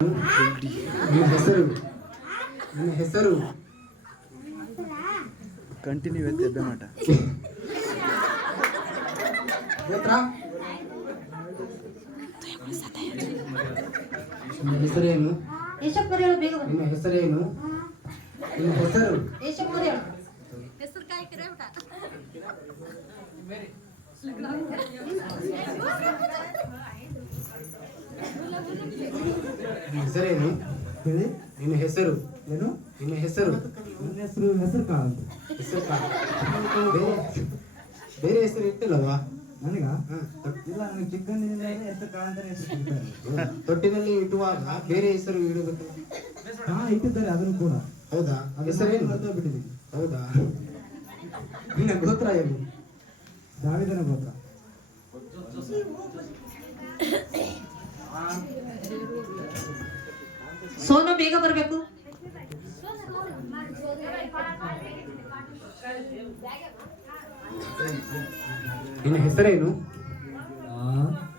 ನಿಮ್ಮ ಹೆಸರು ನಿಮ್ಮ ಹೆಸರು ಕಂಟಿನ್ಯೂ ಎತ್ತಿ ಎಬ್ಬೆ ಮಾಟ ನಿಮ್ಮ ಹೆಸರೇನು? ನಿಮ್ಮ ಹೆಸರೇನು? ನಿಮ್ಮ ಹೆಸರು? ಹೆಸರೇನು? ಹೇಳಿ. ನಿನ್ನ ಹೆಸರು ಏನು? ನಿನ್ನ ಹೆಸರು? ನನ್ನ ಹೆಸರು ಹೆಸರು ಅಂತ. ಹೆಸರು ಬೇರೆ ಹೆಸರು ಇಟ್ಟಿಲ್ಲವಾ? ನನಗ ಇಲ್ಲ, ನನಗೆ ಚಿಕ್ಕಂದಿನಿಂದ ಹೆಸರು ಅಂತಾನೆ ಹೆಸರು ಇಟ್ಟಿದ್ದಾರೆ. ತೊಟ್ಟಿನಲ್ಲಿ ಇಡುವಾಗ ಬೇರೆ ಹೆಸರು ಇಡಬೇಕು. ಹಾ, ಇಟ್ಟಿದ್ದಾರೆ ಅದನ್ನು ಕೂಡ. ಹೌದಾ? ಹೆಸರೇನು? ಬಿಟ್ಟಿದ್ದೀನಿ. ಹೌದಾ? ನಿನ್ನ ಗೋತ್ರ ಏನು? ದಾವಿದನ ಗೋತ್ರ. ಸೋನು ಬೇಗ ಬರಬೇಕು. ನಿನ್ನ ಹೆಸರೇನು?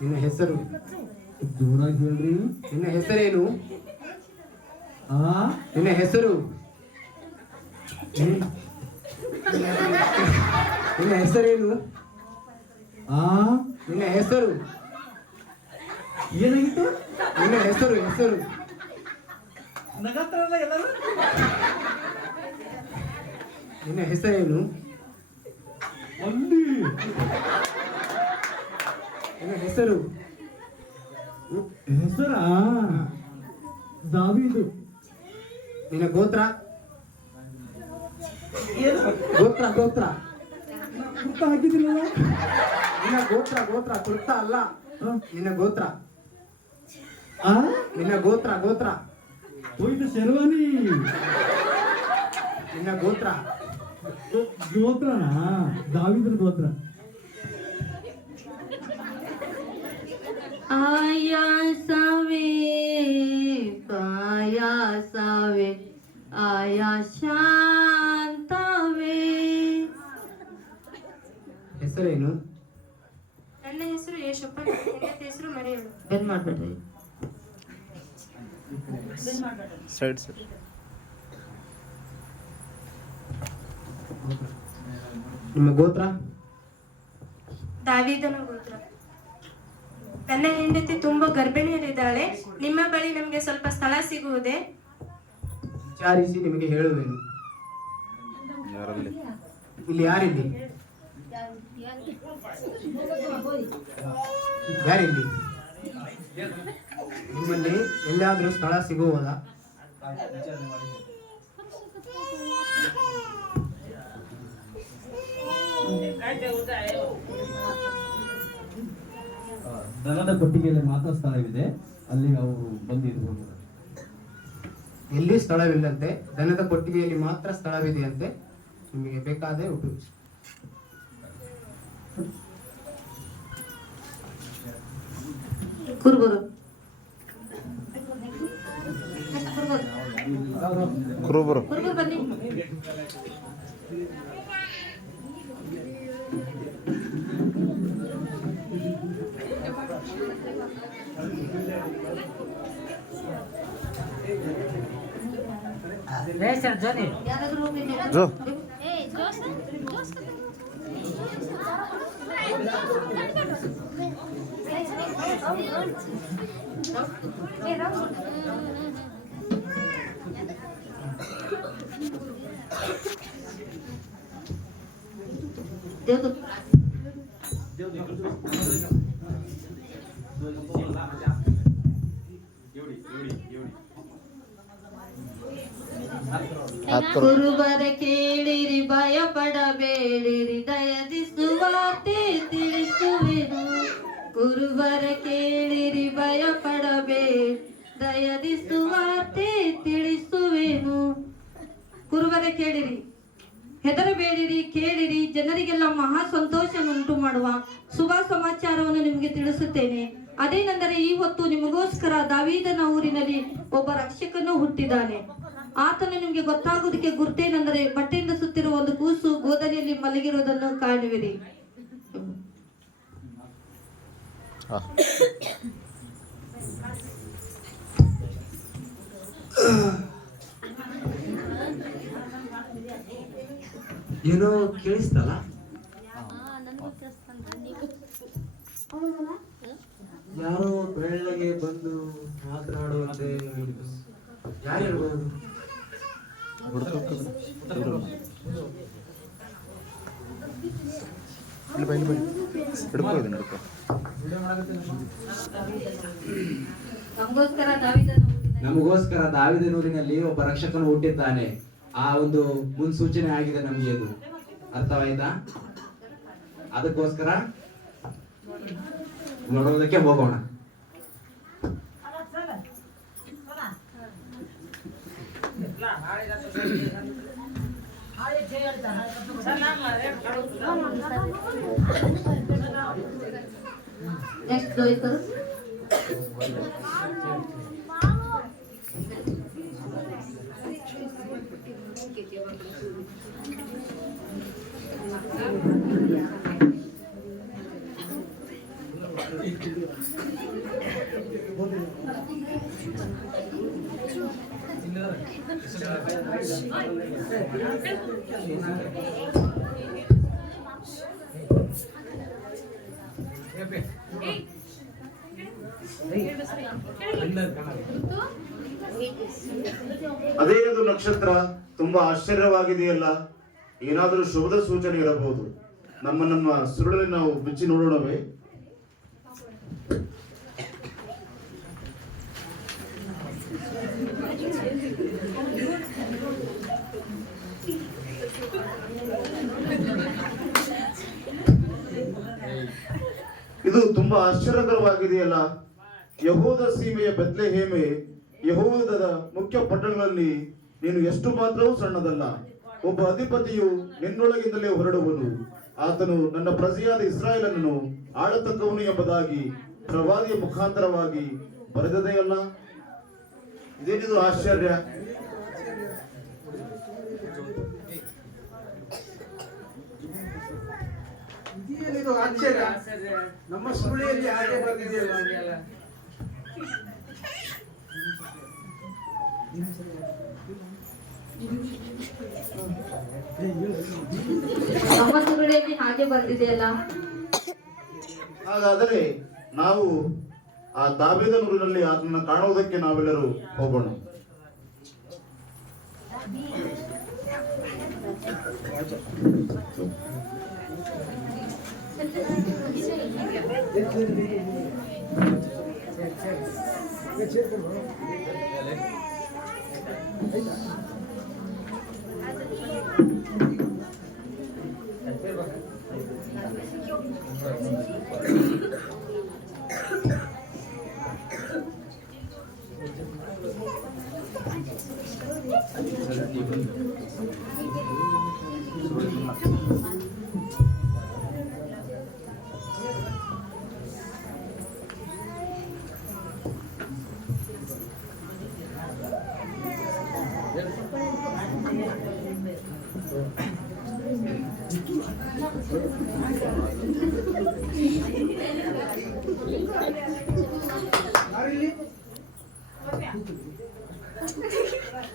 ನಿನ್ನ ಹೆಸರು? ಜೋರಾಗಿ ಹೇಳ್ರಿ. ನಿನ್ನ ಹೆಸರೇನು? ಆ ನಿನ್ನ ಹೆಸರು? ನಿನ್ನ ಹೆಸರೇನು? ಆ ನಿನ್ನ ಹೆಸರು? ಏನಾಗಿತ್ತು? ನಿನ್ನ ಹೆಸರು? ಹೆಸರು? ನಗತ್ರಲ್ಲ ಎಲ್ಲರೂ. ನಿನ್ನ ಹೆಸರೇನು? ಅಲ್ಲಿ ನಿನ್ನ ಹೆಸರು? ಹೆಸರಾ? ದಾವೀದು. ನಿನ್ನ ಗೋತ್ರ? ಏನು? ಗೋತ್ರ ಗೋತ್ರ ಗುರ್ತ ಹಾಕಿದಿಲ್ಲ. ನಿನ್ನ ಗೋತ್ರ ಗೋತ್ರ ಕೃತ ಅಲ್ಲ. ನಿನ್ನ ಗೋತ್ರ? ಆ ನಿನ್ನ ಗೋತ್ರ ಗೋತ್ರ? ಹೋಯ್ತು ಶರ್ವಾನಿ. ನಿನ್ನ ಗೋತ್ರ? ಗೋತ್ರನಾ? ದಾವಿದನ ಗೋತ್ರ. ಆಯಾಸವೇ ಪಾಯಾಸವೇ ಆಯಾಶಾಂತವೇ. ಹೆಸರೇನು? ನನ್ನ ಹೆಸರು ಯೇಶಪ್ಪ. ನನ್ನ ಹೆಸರು ಮರಿಯಳು. ಬೆನ್ ಮಾಡ್ಬೇಡ್ರಿ. Side sir. ನಿಮ್ಮ ಗೋತ್ರ? ದಾವೀದನ ಗೋತ್ರ. ನನ್ನ ಹೆಂಡತಿ ತುಂಬಾ ಗರ್ಭಿಣಿಯಲ್ಲಿದ್ದಾಳೆ. ನಿಮ್ಮ ಬಳಿ ನಮಗೆ ಸ್ವಲ್ಪ ಸ್ಥಳ ಸಿಗುವುದೇ? ವಿಚಾರಿಸಿ ನಿಮಗೆ ಹೇಳುವೆನು. ಯಾರಲ್ಲಿ? ಇಲ್ಲಿ ಯಾರಿಲ್ಲಿ? ಯಾರಿಲ್ಲಿ? ನಿಮ್ಮಲ್ಲಿ ಎಲ್ಲಾದ್ರೂ ಸ್ಥಳ ಸಿಗುವುದಾ? ದನದ ಕೊಟ್ಟಿಗೆಯಲ್ಲಿ ಮಾತ್ರ ಸ್ಥಳವಿದೆ, ಅಲ್ಲಿ ಅವರು ಬಂದಿರ್ಬೋದು. ಎಲ್ಲಿ ಸ್ಥಳವಿಲ್ಲಂತೆ, ದನದ ಕೊಟ್ಟಿಗೆಯಲ್ಲಿ ಮಾತ್ರ ಸ್ಥಳವಿದೆಯಂತೆ. ನಿಮಗೆ ಬೇಕಾದರೆ ಉಪಯೋಗಿಸಿ. ಕುರುಬರು ಕುರುಬರು. ಕುರುಬರು ಬನ್ನಿ. ಯಾರಾದ್ರೂ ಹೋಗಿ ಜೋ ದೇವ್ದು ಕುರುಬರ ಕೇಳಿರಿ, ಭಯ ಪಡಬೇಡಿರಿ, ದಯದಿ ಸುವಾರ್ತೆ ತಿಳಿಸುವೆನು. ಕುರುಬರ ಕೇಳಿರಿ, ಭಯ ಪಡಬೇಡಿ, ದಯದಿ ಸುವಾರ್ತೆ ತಿಳಿಸುವೆನು. ಕುರುಬರ ಕೇಳಿರಿ, ಹೆದರಬೇಡಿರಿ, ಕೇಳಿರಿ, ಜನರಿಗೆಲ್ಲ ಮಹಾ ಸಂತೋಷವನ್ನುಂಟು ಮಾಡುವ ಶುಭ ಸಮಾಚಾರವನ್ನು ನಿಮಗೆ ತಿಳಿಸುತ್ತೇನೆ. ಅದೇನೆಂದರೆ, ಈ ಹೊತ್ತು ನಿಮಗೋಸ್ಕರ ದಾವೀದನ ಊರಿನಲ್ಲಿ ಒಬ್ಬ ರಕ್ಷಕನು ಹುಟ್ಟಿದ್ದಾನೆ. ಆತನು ನಿಮಗೆ ಗೊತ್ತಾಗುವುದಕ್ಕೆ ಗುರುತೇನೆಂದರೆ, ಬಟ್ಟೆಯಿಂದ ಸುತ್ತಿರುವ ಒಂದು ಕೂಸು ಗೋದಲಿಯಲ್ಲಿ ಮಲಗಿರುವುದನ್ನು ಕಾಣುವಿರಿ. ಏನೋ ಕೇಳಿಸ್ತಲ್ಲ? ಯಾರೋ ಬೆಳ್ಳಗೆ ಬಂದು ಮಾತನಾಡುವಂತೆ ಯಾರಿರ್ಬೋದು? ಹಿಡ್ಕೋ ಇದನ್ನ ಹಿಡ್ಕೋ. ನಮಗೋಸ್ಕರ ದಾವಿದನೂರಿನಲ್ಲಿ ಒಬ್ಬ ರಕ್ಷಕನು ಹುಟ್ಟಿದ್ದಾನೆ. ಆ ಒಂದು ಮುನ್ಸೂಚನೆ ಆಗಿದೆ ನಮ್ಗೆ, ಅದು ಅರ್ಥವಾಯ್ತಾ? ಅದಕ್ಕೋಸ್ಕರ ನೋಡೋದಕ್ಕೆ ಹೋಗೋಣ. ನೆಕ್ಸ್ಟ್ ಹೋಯ್ತು. ಅದೇನದು ನಕ್ಷತ್ರ ತುಂಬಾ ಆಶ್ಚರ್ಯವಾಗಿದೆಯಲ್ಲ. ಏನಾದರೂ ಶುಭದ ಸೂಚನೆ ಇರಬಹುದು. ನಮ್ಮ ಸುರುಳಲ್ಲಿ ನಾವು ಬಿಚ್ಚಿ ನೋಡೋಣವೇ? ಇದು ತುಂಬಾ ಆಶ್ಚರ್ಯಕರವಾಗಿದೆಯಲ್ಲ. ಯಹೂದ ಸೀಮೆಯ ಬೆತ್ಲೆಹೇಮೆ, ಯಹೂದದ ಮುಖ್ಯ ಪಟ್ಟಣಗಳಲ್ಲಿ ನೀನು ಎಷ್ಟು ಮಾತ್ರವೂ ಸಣ್ಣದಲ್ಲ. ಒಬ್ಬ ಅಧಿಪತಿಯು ನಿನ್ನೊಳಗಿಂದಲೇ ಹೊರಡುವನು. ಆತನು ನನ್ನ ಪ್ರಜೆಯಾದ ಇಸ್ರಾಯೇಲನ್ನು ಆಳತಕ್ಕವನು ಎಂಬುದಾಗಿ ಪ್ರವಾದಿಯ ಮುಖಾಂತರವಾಗಿ ಬರೆದದೆಯಲ್ಲ. ಇದೇನಿದು ಆಶ್ಚರ್ಯ? ಇದೇನಿದು ಆಶ್ಚರ್ಯ? ನಮ್ಮ ಸುರುಳಿಯಲ್ಲಿ ಹಾಗೆ ಬಂದಿದೆಯಲ್ಲ. ನಮ್ಮ ಸುರುಳಿಯಲ್ಲಿ ಹಾಗೆ ಬಂದಿದೆಯಲ್ಲ. ಹಾಗಾದರೆ ನಾವು ಆ ದಾವೀದನೂರಿನಲ್ಲಿ ಆತನನ್ನು ಕಾಣುವುದಕ್ಕೆ ನಾವೆಲ್ಲರೂ ಹೋಗೋಣ.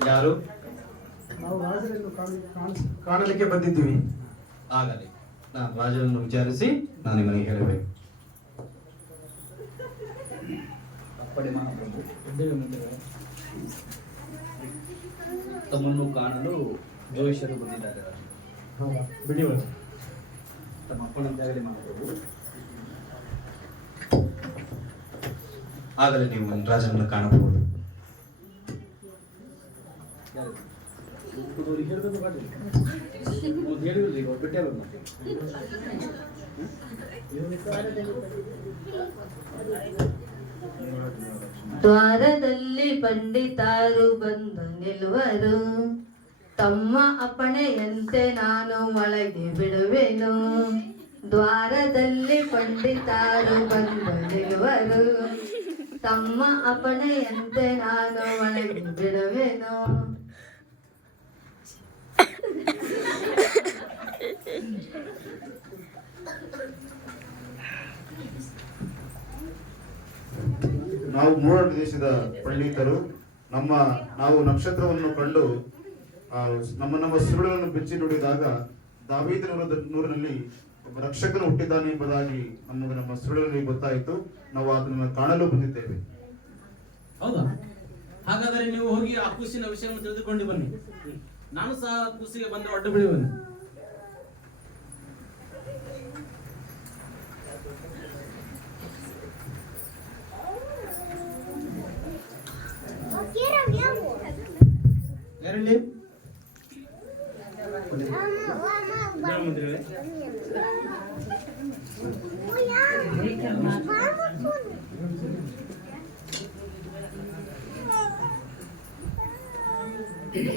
ಯಾರು? ನಾವು ರಾಜರನ್ನು ಕಾಣಲಿಕ್ಕೆ ಬಂದಿದ್ದೀವಿ. ಆಗಲಿ, ನಾನು ರಾಜನನ್ನು ವಿಚಾರಿಸಿ ನಾನು ನಿಮಗೆ ಹೇಳಬೇಕು. ಅಪ್ಪಣೆ ಮಹಾಪ್ರಭು, ತಮ್ಮನ್ನು ಕಾಣಲು ಜೋಯಿಷರು ಬಂದಿದ್ದಾರೆ. ಬಿಡಿ ತಮ್ಮ ಅಪ್ಪಣೆಯಾಗಲಿ ಮಹಾಪ್ರಭು. ಆಗಲೇ ನೀವು ರಾಜನನ್ನು ಕಾಣಬಹುದು. ದ್ವಾರದಲ್ಲಿ ಪಂಡಿತರು ಬಂದು ನಿಲ್ಲುವರು. ತಮ್ಮ ಅಪ್ಪಣೆಯಂತೆ ನಾನು ಒಳಗೆ ಬಿಡುವೆನು. ದ್ವಾರದಲ್ಲಿ ಪಂಡಿತರು ಬಂದು ನಿಲ್ಲುವರು. ತಮ್ಮ ಅಪ್ಪಣೆಯಂತೆ ನಾನು ಒಳಗೆ ಬಿಡುವೆನು. ನಾವು ಮೂಡ ದೇಶದ ಪಂಡಿತರು ನಾವು ನಕ್ಷತ್ರವನ್ನು ಕಂಡು ನಮ್ಮ ಸುರುಳನ್ನು ಬಿಚ್ಚಿ ನುಡಿದಾಗ ದಾವೀದನೂರಿನಲ್ಲಿ ಒಬ್ಬ ರಕ್ಷಕನು ಹುಟ್ಟಿದ್ದಾನೆ ಎಂಬುದಾಗಿ ನಮ್ಮ ಸುರುಳಲ್ಲಿ ಗೊತ್ತಾಯಿತು. ನಾವು ಅದನ್ನು ಕಾಣಲು ಬಂದಿದ್ದೇವೆ. ಹೌದಾ? ಹಾಗಾದರೆ ನೀವು ಹೋಗಿ ಆ ಕೂಸಿನ ವಿಷಯವನ್ನು ತಿಳಿದುಕೊಂಡು ಬನ್ನಿ. ನಾನು ಸಹ ಕೂಸಿಗೆ ಬಂದು ಒಡ್ಡು ಬಿಡುವೆನು. ಯಾರಲ್ಲಿ?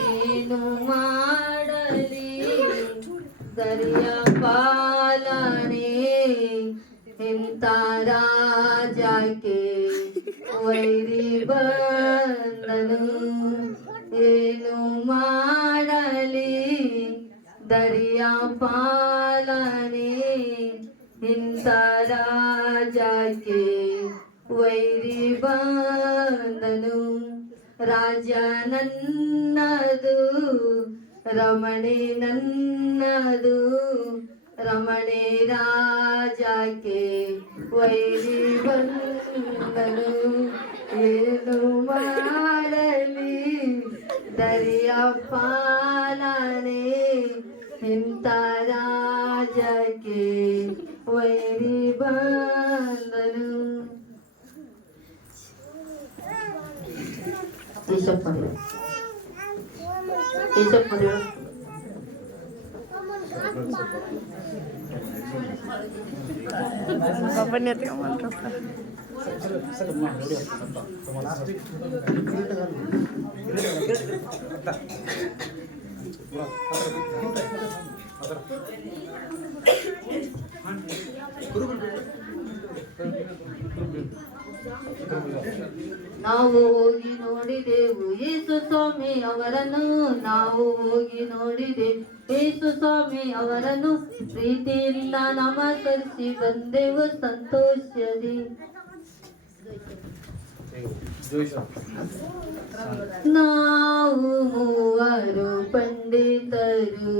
ಏನು ಮಾಡಲಿ ದರಿಯ ಪಾಲನೆ ಇಂಥ ರಾಜಕ್ಕೆ ವೈರಿ ಬಂದನು. ಏನು ಮಾಡಲಿ ದರಿಯ ಪಾಲನೆ ಇಂಥ ರಾಜಕ್ಕೆ ವೈರಿ ಬಂದನು. ರಾಜ ನನ್ನದು ರಮಣೆ ನನ್ನದು ರಮಣೆ ರಾಜಕ್ಕೆ ವೈರಿ ಬಂದನು. ಏನು ಮಾಡಲಿ ದರಿಯ ಪಾಲನೆ ಇಂಥ ರಾಜಕ್ಕೆ ವೈರಿ ಬಂದನು. ನಾವು ಹೋಗಿ ನೋಡಿದೆವು ಯೇಸು ಸ್ವಾಮಿ ಅವರನ್ನು. ನಾವು ಹೋಗಿ ನೋಡಿದೆವು ಯೇಸು ಸ್ವಾಮಿ ಅವರನ್ನು. ಪ್ರೀತಿಯಿಂದ ನಮಸ್ಕರಿಸಿ ಬಂದೆವು ಸಂತೋಷದಿ. ನಾವು ಮೂವರು ಪಂಡಿತರು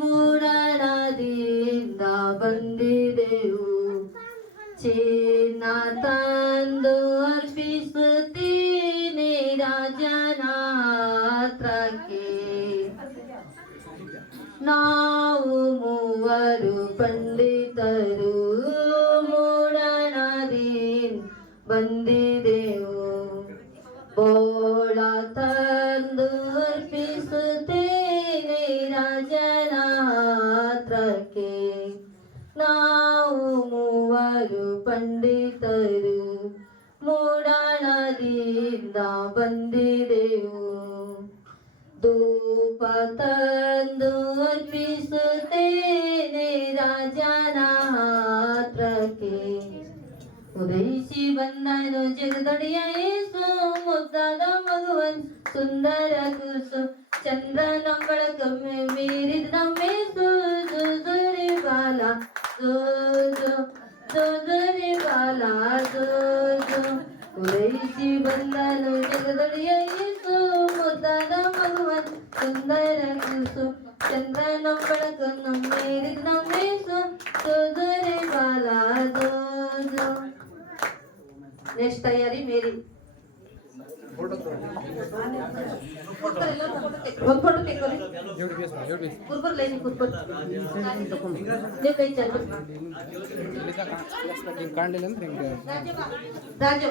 ಮೂಡಣದಿಂದ ಬಂದಿದೆವು. ಚಿನ್ನ ತಂದು ಅರ್ಪಿಸುತ್ತೀನಿ ರಾಜನ ಹತ್ರಕ್ಕೆ. ನಾವು ಮೂವರು ಪಂಡಿತರು ಮೂಡಣದಿಂದ ಬಂದಿದೆವು. ಬೋಳ ತಂದು ಅರ್ಪಿಸುತ್ತೇನೆ ರಾಜನ ಹತ್ರಕ್ಕೆ. ನಾವು ಮೂವರು ಪಂಡಿತರು ಮೂಡಣದಿಂದ ಬಂದಿದೆವು. ಧೂಪ ತಂದು ಅರ್ಪಿಸುತ್ತೇನೆ ರಾಜನ ಹತ್ರಕ್ಕೆ. ಉದಯಿಸಿ ಬಂದನು ಜಗದೊಡೆಯ ಯೇಸು, ಮುದ್ದಾದ ಮಗುವನ್ ಸುಂದರ ಕೂಸು. ಚಂದ್ರನ ಬೆಳಕಮ್ಮೆ ಮೀರಿದ ನಮ್ಮೇಸು. ಜೋಜೋರಿ ಬಾಲ ಜೋಜೋ ಜೋಜೋರಿ ಬಾಲ ಜೋಜೋ. ಉದಯಿಸಿ ಬಂದನು ಜಗದೊಡೆಯ ಯೇಸು, ಮುದ್ದಾದ ಮಗುವನ್ ಸುಂದರ ಕೂಸು. ಚಂದ್ರನ ಬೆಳಕನ್ನು ಮೀರಿದ ನಮ್ಮೇಸು. ಜೋಜೋರಿ ಬಾಲ ಜೋಜೋ. नेक्स्ट तैयारी मेरी ಒಂದು ಫೋಟೋ ತೆಕ್ಕೊಳ್ಳಿ. ಕುರ್ಬರ್ ಲೈನ್ ಕುರ್ಬರ್ ನೀವು ಕೈ ಚಾಲು ರಾಜು